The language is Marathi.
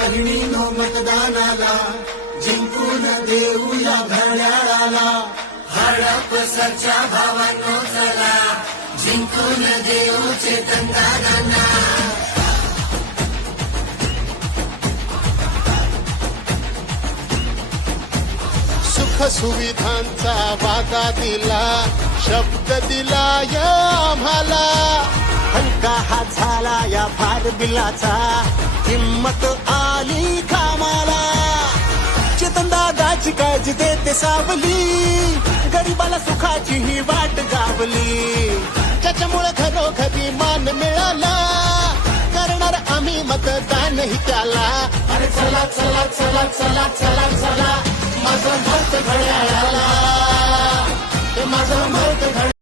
बहिणीनो मतदानाला जिंकून देऊया घड्याळाला. हडपसरच्या भावांनो चला जिंकून देऊ चेतन दादांना. सुख सुविधांचा वागा दिला, शब्द दिला या आम्हाला. हलका हा झाला या फार बिलाचा, हिम्मत आली कामाला. चेतन दादाची काळजी देते सावली, गरीबाला सुखाची ही वाट गावली. त्याच्यामुळे घरोघरी मान मिळाला, करणार आम्ही मतदानही त्याला. अरे चला चला चला चला चला चला माझं मत घड्याळाला, माझं मत घड्याळाला.